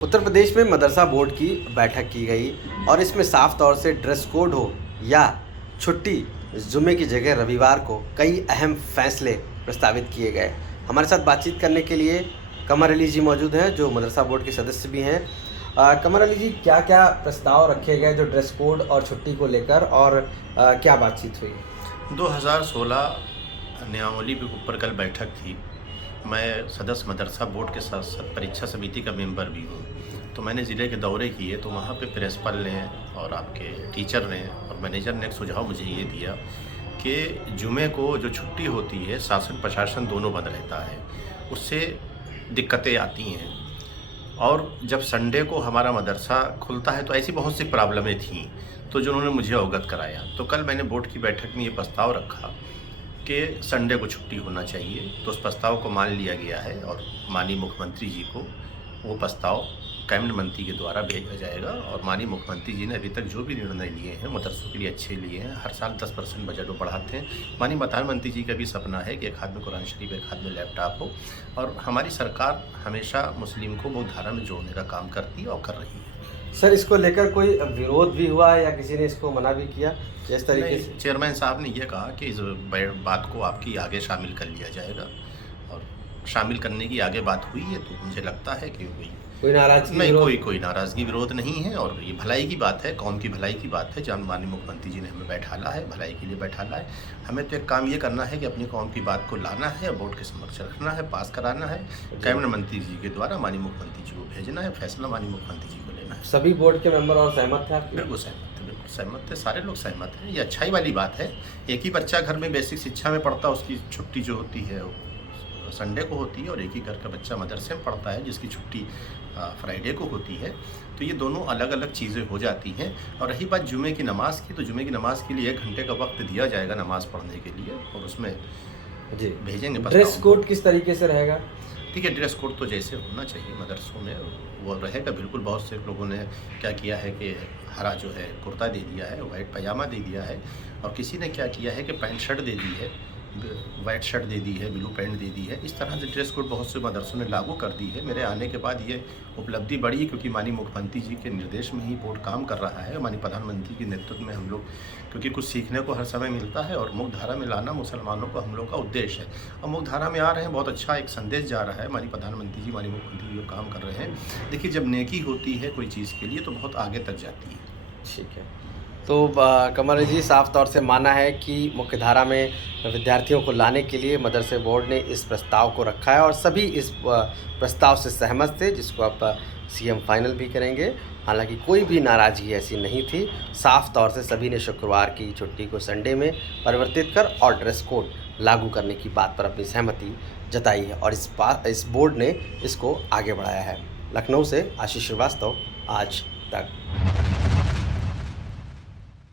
उत्तर प्रदेश में मदरसा बोर्ड की बैठक की गई और इसमें साफ तौर से ड्रेस कोड हो या छुट्टी जुमे की जगह रविवार को कई अहम फैसले प्रस्तावित किए गए। हमारे साथ बातचीत करने के लिए कमर अली जी मौजूद हैं जो मदरसा बोर्ड के सदस्य भी हैं। कमर अली जी, क्या क्या प्रस्ताव रखे गए जो ड्रेस कोड और छुट्टी को लेकर और क्या बातचीत हुई? 2016 नियमावली के ऊपर कल बैठक थी। मैं सदस्य मदरसा बोर्ड के साथ साथ परीक्षा समिति का मेंबर भी हूँ। तो मैंने ज़िले के दौरे किए तो वहाँ पे प्रिंसिपल ने और आपके टीचर ने और मैनेजर ने एक सुझाव मुझे ये दिया कि जुमे को जो छुट्टी होती है शासन प्रशासन दोनों बंद रहता है, उससे दिक्कतें आती हैं। और जब संडे को हमारा मदरसा खुलता है तो ऐसी बहुत सी प्रॉब्लमें थीं तो जो उन्होंने मुझे अवगत कराया। तो कल मैंने बोर्ड की बैठक में ये प्रस्ताव रखा कि संडे को छुट्टी होना चाहिए। तो उस प्रस्ताव को मान लिया गया है और माननीय मुख्यमंत्री जी को वो प्रस्ताव कैबिनेट मंत्री के द्वारा भेजा जाएगा। और माननीय मुख्यमंत्री जी ने अभी तक जो भी निर्णय लिए हैं मदरसों के लिए अच्छे लिए हैं। हर साल 10% बजट वो बढ़ाते हैं। माननीय प्रधानमंत्री जी का भी सपना है कि एक हाथ में कुरान शरीफ एक हाथ में लैपटॉप हो। और हमारी सरकार हमेशा मुस्लिम को मुख्यधारा में जोड़ने का काम करती है और कर रही है। सर, इसको लेकर कोई विरोध भी हुआ है या किसी ने इसको मना भी किया इस तरीके से? चेयरमैन साहब ने ये कहा कि इस बात को आपकी आगे शामिल कर लिया जाएगा और शामिल करने की आगे बात हुई है। तो मुझे लगता है कि कोई नाराजगी नहीं, कोई नाराज़गी विरोध नहीं है। और ये भलाई की बात है, कौम की भलाई की बात है। जहाँ माननीय मुख्यमंत्री जी ने हमें बैठाला है, भलाई के लिए बैठाला है। हमें तो एक काम ये करना है कि अपनी कौम की बात को लाना है, बोर्ड के समक्ष रखना है, पास कराना है, कैबिनेट मंत्री जी के द्वारा माननीय मुख्यमंत्री जी को भेजना है, फैसला माननीय मुख्यमंत्री जी को लेना है। सभी बोर्ड के मेंबर और सहमत थे आप? बिल्कुल सहमत थे, सारे लोग सहमत हैं। ये अच्छाई वाली बात है। एक ही बच्चा घर में बेसिक शिक्षा में पढ़ता, उसकी छुट्टी जो होती है संडे को होती है, और एक ही घर का बच्चा मदरसे में पढ़ता है जिसकी छुट्टी फ्राइडे को होती है। तो ये दोनों अलग अलग चीज़ें हो जाती हैं। और रही बात जुमे की नमाज़ की, तो जुमे की नमाज़ के लिए 1 घंटे का वक्त दिया जाएगा नमाज़ पढ़ने के लिए और उसमें जी भेजेंगे। ड्रेस कोड किस तरीके से रहेगा? ठीक है, ड्रेस कोड तो जैसे होना चाहिए मदरसों में वो रहेगा बिल्कुल। बहुत से लोगों ने क्या किया है कि हरा जो है कुर्ता दे दिया है, वाइट पजामा दे दिया है, और किसी ने क्या किया है कि पैंट शर्ट दे दी है, वाइट शर्ट दे दी है, ब्लू पैंट दे दी है। इस तरह से ड्रेस कोड बहुत से मदरसों ने लागू कर दी है। मेरे आने के बाद ये उपलब्धि बढ़ी क्योंकि माननीय मुख्यमंत्री जी के निर्देश में ही बोर्ड काम कर रहा है। माननीय प्रधानमंत्री के नेतृत्व में हम लोग, क्योंकि कुछ सीखने को हर समय मिलता है और मुख्यधारा में लाना मुसलमानों को हम लोग का उद्देश्य है। और मुख्यधारा में आ रहे हैं, बहुत अच्छा एक संदेश जा रहा है। माननीय प्रधानमंत्री जी, माननीय मुख्यमंत्री जी काम कर रहे हैं। देखिए, जब नेकी होती है कोई चीज़ के लिए तो बहुत आगे तक जाती है। ठीक है। तो कमर जी, साफ तौर से माना है कि मुख्यधारा में विद्यार्थियों को लाने के लिए मदरसे बोर्ड ने इस प्रस्ताव को रखा है और सभी इस प्रस्ताव से सहमत थे, जिसको आप सीएम फाइनल भी करेंगे। हालांकि कोई भी नाराज़गी ऐसी नहीं थी। साफ तौर से सभी ने शुक्रवार की छुट्टी को संडे में परिवर्तित कर और ड्रेस कोड लागू करने की बात पर अपनी सहमति जताई है और इस बोर्ड ने इसको आगे बढ़ाया है। लखनऊ से आशीष श्रीवास्तव, आज तक।